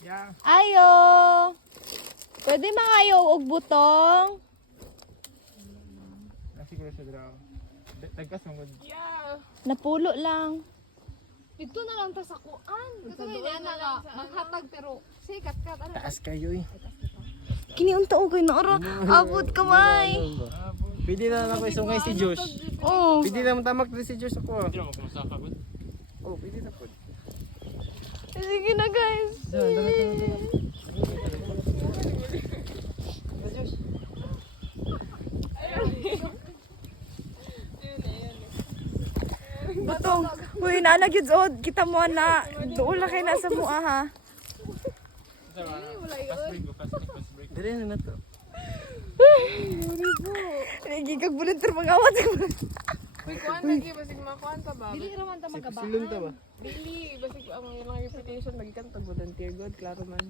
Yeah. Ayo. Pwede mangayo og butong. Siguro sa draw. Tagkas mo. Yeah. Napulo lang. Ito na lang ta sa kuan. Ito na nga maghatag pero sikat ka ano. Taas kayo eh. Kini unta og na ora. Abot kamay. Pwede na lang ako isungay si Josh. Oh. Pwede na tamak din si Josh ako. Pwede mo kumusaka ba? Oh, pwede na po. Sige na guys. Butong. Uy, nanagyod od kita mo na duol kay na sa mua ha. Dire na to. Lagi kag volunteer mangawat. Uy, kuan lagi basig makuan ta ba? Dili ra man ta magaba. Silun ta ba? Dili basig ang ilang reputation magikan tag volunteer god klaro man.